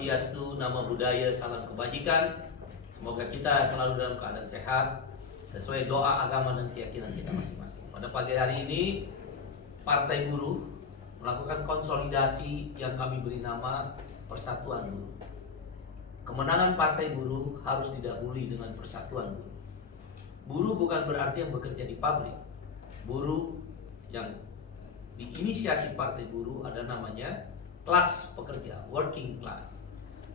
Swastiastu, nama budaya, salam kebajikan. Semoga kita selalu dalam keadaan sehat sesuai doa agama dan keyakinan kita masing-masing. Pada pagi hari ini, Partai Buruh melakukan konsolidasi yang kami beri nama Persatuan Buruh. Kemenangan Partai Buruh harus didahului dengan persatuan buruh. Buruh bukan berarti yang bekerja di pabrik. Buruh yang diinisiasi Partai Buruh ada namanya kelas pekerja, working class.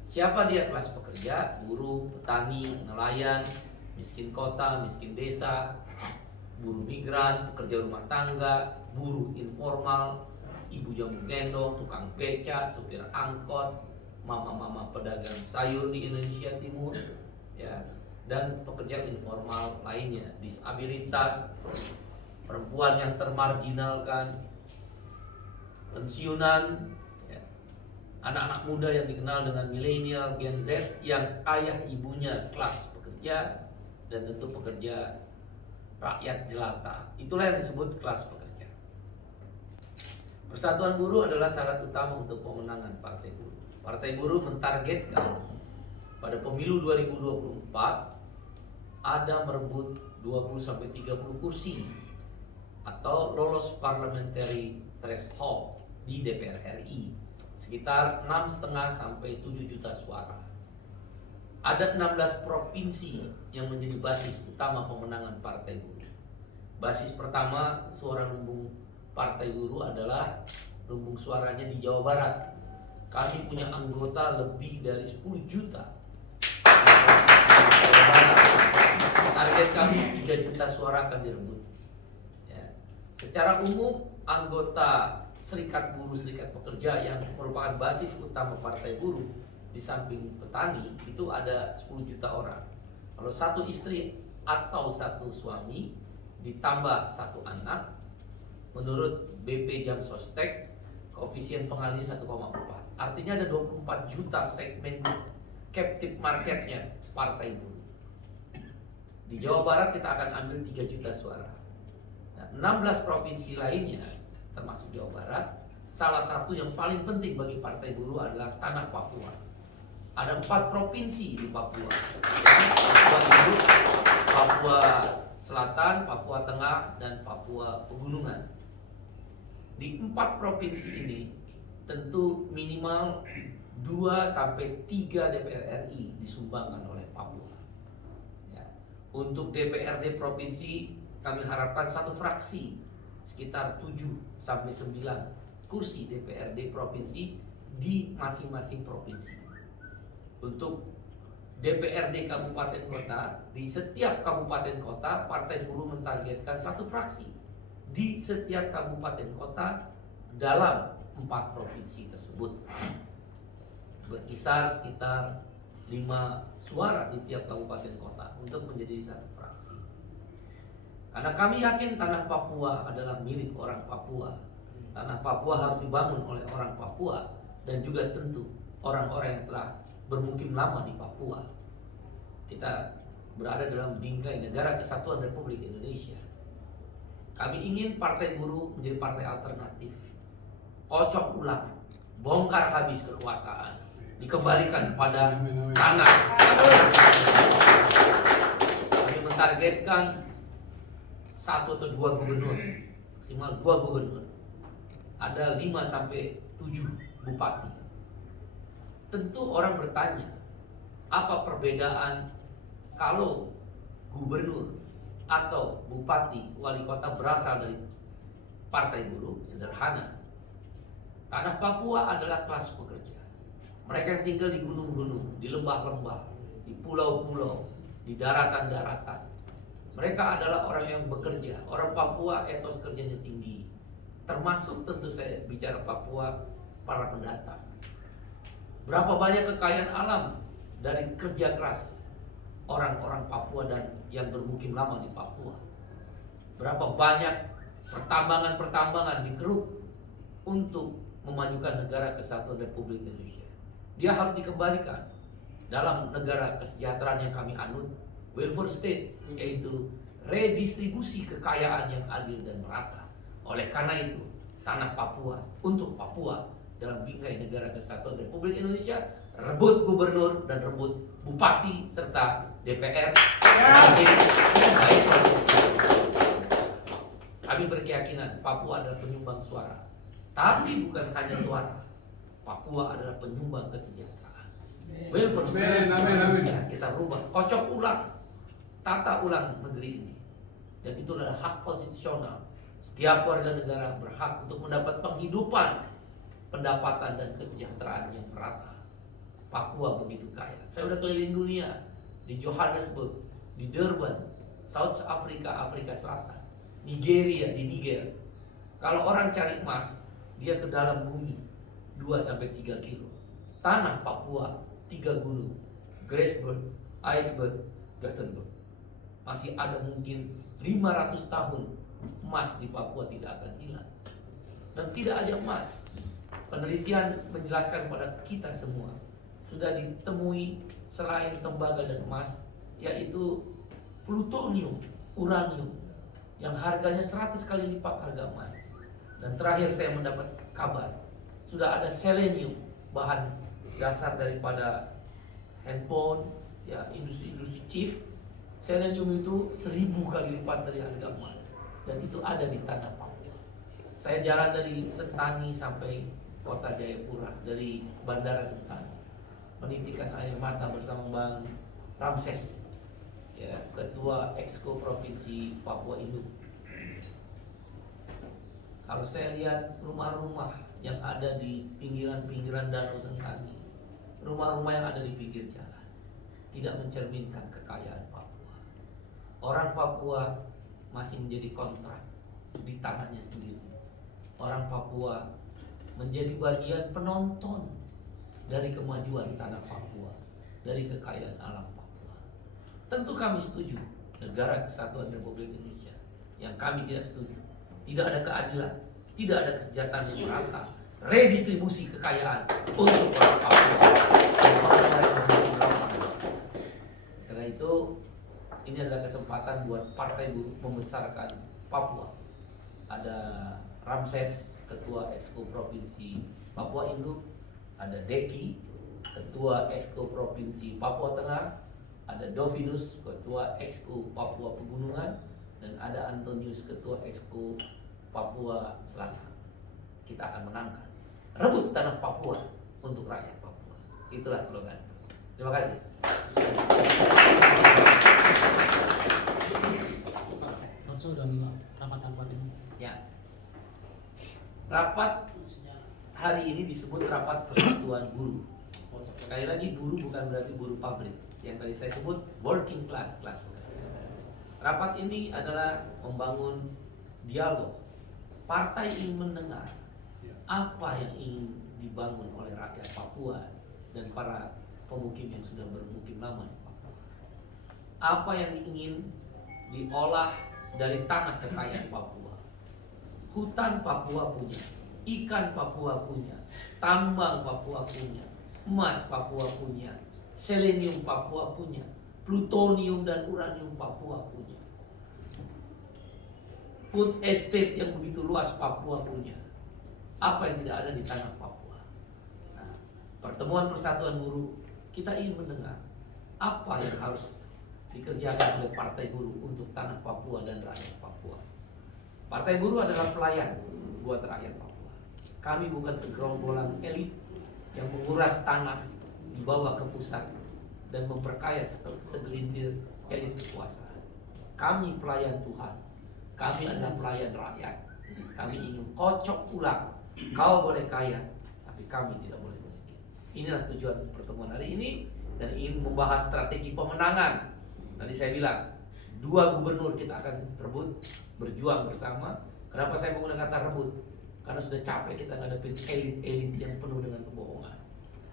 Siapa dia kelas pekerja? Buruh, petani, nelayan, miskin kota, miskin desa, buruh migran, pekerja rumah tangga, buruh informal, ibu jamu gendong, tukang beca, supir angkot, mama-mama pedagang sayur di Indonesia Timur, ya, dan pekerja informal lainnya, disabilitas, perempuan yang termarginalkan, pensiunan, ya, anak-anak muda yang dikenal dengan milenial, Gen Z, yang ayah ibunya kelas pekerja dan tentu pekerja rakyat jelata. Itulah yang disebut kelas pekerja. Persatuan buruh adalah syarat utama untuk pemenangan Partai Buruh. Partai Buruh mentargetkan pada pemilu 2024 ada merebut 20-30 kursi atau lolos parliamentary threshold di DPR RI sekitar 6,5 sampai 7 juta suara. Ada 16 provinsi yang menjadi basis utama pemenangan Partai Buruh. Basis pertama suara lumbung Partai Buruh adalah lumbung suaranya di Jawa Barat. Kami punya anggota lebih dari 10 juta. Target kami 3 juta suara akan direbut. Ya. Secara umum anggota Serikat Buruh, Serikat Pekerja yang merupakan basis utama Partai Buruh di samping petani itu ada 10 juta orang. Kalau satu istri atau satu suami ditambah satu anak, menurut BP Jam Sostek koefisien pengalinya 1,4. Artinya ada 24 juta segmen captive marketnya Partai Buruh. Di Jawa Barat kita akan ambil 3 juta suara. Nah, 16 provinsi lainnya termasuk Jawa Barat, salah satu yang paling penting bagi Partai Buruh adalah tanah Papua. Ada 4 provinsi di Papua. Papua Induk, Papua Selatan, Papua Tengah, dan Papua Pegunungan. Di 4 provinsi ini tentu minimal 2-3 DPR RI disumbangkan oleh Papua. Ya. Untuk DPRD provinsi kami harapkan satu fraksi sekitar 7-9 kursi DPRD provinsi di masing-masing provinsi. Untuk DPRD kabupaten kota, di setiap kabupaten kota Partai Buruh mentargetkan satu fraksi di setiap kabupaten kota dalam 4 provinsi tersebut. Berkisar sekitar 5 suara di tiap kabupaten kota untuk menjadi satu fraksi. Karena kami yakin tanah Papua adalah milik orang Papua. Tanah Papua harus dibangun oleh orang Papua dan juga tentu orang-orang yang telah bermukim lama di Papua. Kita berada dalam bingkai Negara Kesatuan Republik Indonesia. Kami ingin Partai Buruh menjadi partai alternatif. Kocok ulang, bongkar habis kekuasaan, dikembalikan kepada tanah. Kami mentargetkan 1 atau 2 gubernur, maksimal 2 gubernur. Ada 5-7 bupati. Tentu orang bertanya, apa perbedaan kalau gubernur atau bupati, wali kota berasal dari Partai Buruh? Sederhana. Tanah Papua adalah kelas pekerja. Mereka yang tinggal di gunung-gunung, di lembah-lembah, di pulau-pulau, di daratan-daratan. Mereka adalah orang yang bekerja. Orang Papua etos kerjanya tinggi. Termasuk tentu saya bicara Papua, para pendatang. Berapa banyak kekayaan alam dari kerja keras orang-orang Papua dan yang bermukim lama di Papua. Berapa banyak pertambangan-pertambangan dikeruk untuk memajukan negara kesatuan Republik Indonesia. Dia harus dikembalikan dalam negara kesejahteraan yang kami anut, welfare state, yaitu redistribusi kekayaan yang adil dan merata. Oleh karena itu, tanah Papua untuk Papua dalam bingkai Negara Kesatuan Republik Indonesia rebut gubernur dan rebut bupati serta DPR. Kami berkeyakinan Papua adalah penyumbang suara, tapi bukan hanya suara. Papua adalah penyumbang kesejahteraan. Welfare state. Kita rubah, kocok ulang, tata ulang negeri ini, dan itu adalah hak konstitusional. Setiap warga negara berhak untuk mendapat penghidupan, pendapatan dan kesejahteraan yang merata. Papua begitu kaya. Saya udah keliling dunia, di Johannesburg, di Durban, South Africa, Afrika Selatan, Nigeria, di Niger. Kalau orang cari emas, dia ke dalam bumi 2-3 kilo. Tanah Papua 3 gunung, Graceberg, Iceberg, Gothenburg. Masih ada mungkin 500 tahun emas di Papua tidak akan hilang. Dan tidak aja emas, penelitian menjelaskan pada kita semua sudah ditemui selain tembaga dan emas, yaitu plutonium, uranium, yang harganya 100 kali lipat harga emas. Dan terakhir saya mendapat kabar, sudah ada selenium, bahan dasar daripada handphone, ya, industri-industri chip. Selenium itu 1000 kali lipat dari harga emas. Dan itu ada di tanah Papua. Saya jalan dari Sentani sampai kota Jayapura, dari Bandara Sentani, menitikan air mata bersama Bang Ramses, ya, Ketua Exco Provinsi Papua Induk. Kalau saya lihat rumah-rumah yang ada di pinggiran-pinggiran Danau Sentani, rumah-rumah yang ada di pinggir jalan, tidak mencerminkan kekayaan Papua. Orang Papua masih menjadi kontrak di tanahnya sendiri. Orang Papua menjadi bagian penonton dari kemajuan tanah Papua, dari kekayaan alam Papua. Tentu kami setuju negara kesatuan Republik Indonesia. Yang kami tidak setuju, tidak ada keadilan, tidak ada kesejahteraan yang merata, redistribusi kekayaan untuk orang Papua. Karena itu, ini adalah kesempatan buat Partai Buruh membesarkan Papua. Ada Ramses, Ketua Exco Provinsi Papua Induk, ada Deki, Ketua Exco Provinsi Papua Tengah, ada Dovinus, Ketua Exco Papua Pegunungan, dan ada Antonius, Ketua Exco Papua Selatan. Kita akan menangkan, rebut tanah Papua untuk rakyat Papua. Itulah slogan. Terima kasih. Dan rapat ini. Ya. Rapat hari ini disebut rapat persatuan buruh. Sekali lagi, buruh bukan berarti buruh pabrik. Yang tadi saya sebut working class, kelas pekerja. Rapat ini adalah membangun dialog. Partai ingin mendengar apa yang ingin dibangun oleh rakyat Papua dan para pemukim yang sudah bermukim lama di Papua. Apa yang ingin diolah dari tanah kekayaan Papua. Hutan Papua punya, ikan Papua punya, tambang Papua punya, emas Papua punya, selenium Papua punya, plutonium dan uranium Papua punya. Food estate yang begitu luas Papua punya. Apa yang tidak ada di tanah Papua? Nah, pertemuan persatuan buruh, kita ingin mendengar apa yang harus dikerjakan oleh Partai Buruh untuk tanah Papua dan rakyat Papua. Partai Buruh adalah pelayan buat rakyat Papua. Kami bukan segerombolan elit yang menguras tanah dibawa ke pusat dan memperkaya segelintir elit kekuasaan. Kami pelayan Tuhan. Kami adalah pelayan rakyat. Kami ingin kocok ulang. Kau boleh kaya, tapi kami tidak boleh miskin. Inilah tujuan pertemuan hari ini, dan ingin membahas strategi pemenangan. Tadi saya bilang, 2 gubernur kita akan rebut, berjuang bersama. Kenapa saya menggunakan kata rebut? Karena sudah capek kita ngadepin elit-elit yang penuh dengan kebohongan.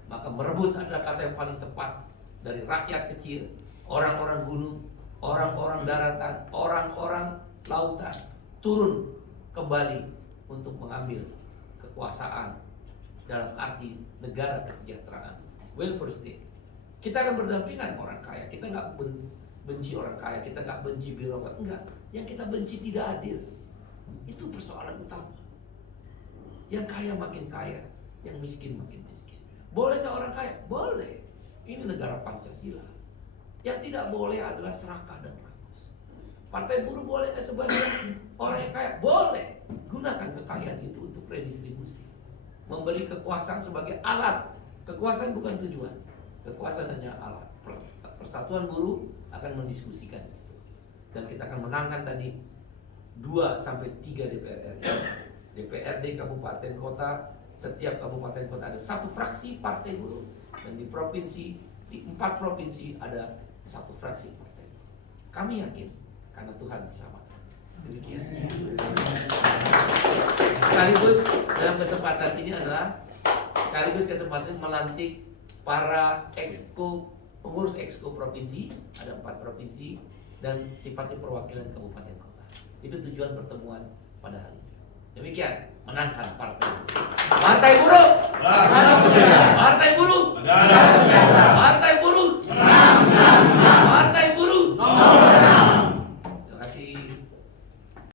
Maka merebut adalah kata yang paling tepat. Dari rakyat kecil, orang-orang gunung, orang-orang daratan, orang-orang lautan, turun kembali untuk mengambil kekuasaan dalam arti negara kesejahteraan, welfare state. Kita akan berdampingan orang kaya. Kita nggak benci orang kaya, kita nggak benci birokrat, enggak. Yang kita benci tidak adil. Itu persoalan utama. Yang kaya makin kaya, yang miskin makin miskin. Bolehkah orang kaya? Boleh. Ini negara Pancasila. Yang tidak boleh adalah serakah dan rakus. Partai buruh boleh sebagian orang yang kaya? Boleh. Gunakan kekayaan itu untuk redistribusi. Memberi kekuasaan sebagai alat. Kekuasaan bukan tujuan. Kekuasaan hanya alat. Persatuan Buruh akan mendiskusikan itu. Dan kita akan menangkan tadi 2 sampai 3 DPR RI. DPRD kabupaten kota, setiap kabupaten kota ada 1 fraksi partai buruh, dan di 4 provinsi ada 1 fraksi partai. Kami yakin karena Tuhan bersama. Demikian. Sekaligus dalam kesempatan ini adalah kesempatan melantik para pengurus exco provinsi, ada 4 provinsi dan sifatnya perwakilan kabupaten kota. Itu tujuan pertemuan pada hari ini. Demikian, menangkan partai buruh. Partai buruh. Partai buruh.